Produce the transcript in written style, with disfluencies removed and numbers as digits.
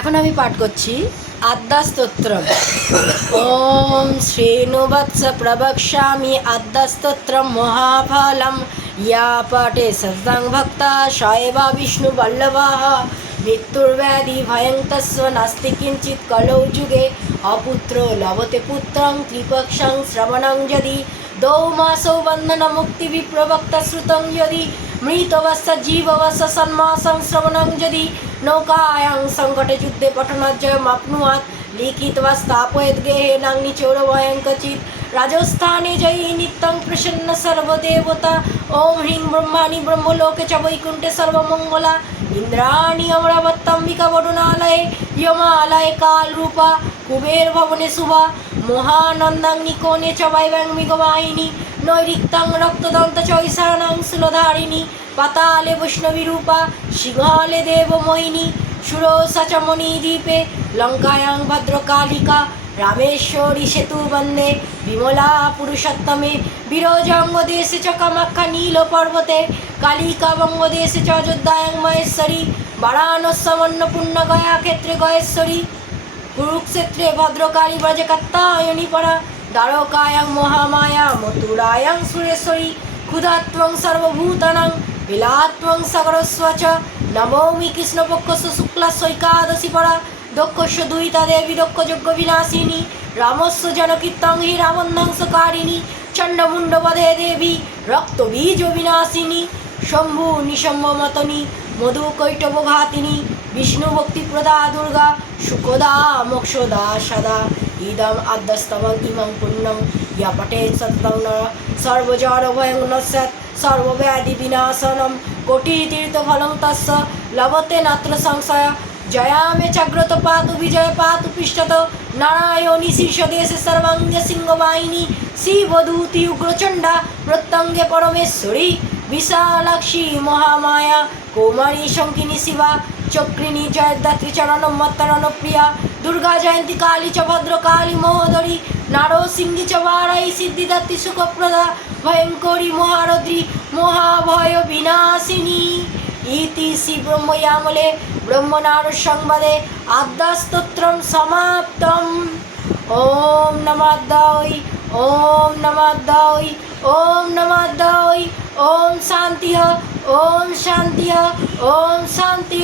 এখন আমি পাঠ করছি আদ্যাস্তোত্রম। ওম শ্রীনুবৎস প্রবক্ষ্যামি আদ্যাস্তোত্রম মহাফলম ইয়া পাঠে সদং ভক্তা সয়েবা বিষ্ণু বল্লভः মৃত্যুর্ব্যাধি ভয়ং তস্য নাস্তি কিঞ্চিৎ কলৌ যুগে অপুত্র লভতে পুত্রং ত্রিপক্ষং শ্রবণং যদি দৌ মাসৌ বন্ধন মুক্তি বিপ্রবক্তা শ্রুতং যদি মৃতবস্য জীববস্য সন্মাসং শ্রবণং যদি নৌকায়াং সংকটে যুদ্ধে পঠনাজ্জয়মাপ্নুয়াৎ লিখিত্वा स्थापयेत् गेहे नाग्नि चोरभयं क्वचित् राजस्थाने जयी नित्यं प्रसन्न सर्वदेवता ओम ह्रीं ब्रह्माणि ब्रह्मलोके च वैकुण्ठे सर्वमङ्गला इंद्राणि अमरावत्तम्बिका वरुणालये यमालये कालरूपा कुबेर भवने शुभा महानन्दाग्नि कोणे च वैवाङ्मिकवाहिनी नैऋत्यां रक्तदन्त च ईशानां शूलधारिणी पाताले वैष्णवीरूपा सिंहाले देवमोहिनी सुरोसा च मणिद्वीपे लङ्कायां भद्रकालिका रामेश्वरी सेतु वन्दे विमला पुरुषोत्तमे विरजाङ्गदेशे च कामाख्या नीलपर्वते कालिका बङ्गदेशे च अयोध्यायां महेश्वरी वाराणस्यामन्नपूर्णा गयाक्षेत्रे गयेश्वरी कुरुक्षेत्रे भद्रकाली व्रजे कात्यायनी परा द्वारकायां महामाया मथुरायां सुरेश्वरी क्षुधात्वं सर्वभूतानां लीलात्वं सागरस्व च नमोमि कृष्णपक्षस्य शुक्लस्य एकादशी परा दक्षस्य दुहिता देवी दक्षयज्ञ विनाशिनी रामस्य जनकीर्तं हि रावणध्वंसकारिणी चण्डमुण्डवधे देवी रक्तबीज विनाशिनी शम्भु निशम्भमतनी मधुकैटभघातिनी विष्णुभक्तिप्रदा दुर्गा सुखदा मोक्षदा सदा इदम् आद्यस्तवम् इमं पुण्यं या पठेत् सततं नरः सर्वजडभयं नश्यत् सर्वव्याधिविनाशनं कोटितीर्थफलं तस्य लभते नात्र संशय जयामे चाग्रत पातु विजय पातु पृष्ठत नारायणी शीर्षदेशे सर्वाङ्ग सिंहवाहिनी शिवदूती उग्रचण्डा प्रत्यङ्गे परमेश्वरी विशालाक्षी महामाया कौमारी शङ्किनी शिवा चक्रिणी जयदात्री चरणं मत्तरणप्रिया दुर्गा जयंती काली च भद्रकाली महोदरी नारसिंही च वाराही सिद्धिदात्री सुखप्रदा भयंकरी महारद्री महाभय विनाशिनी इति श्री ब्रह्मयामले ब्रह्मनारद संवादे आद्यास्तोत्रं समाप्तम्। ओम नमः शिवाय ओम नमः शिवाय ओम नमः शिवाय ओम शांति ओम शांति ओम शांति।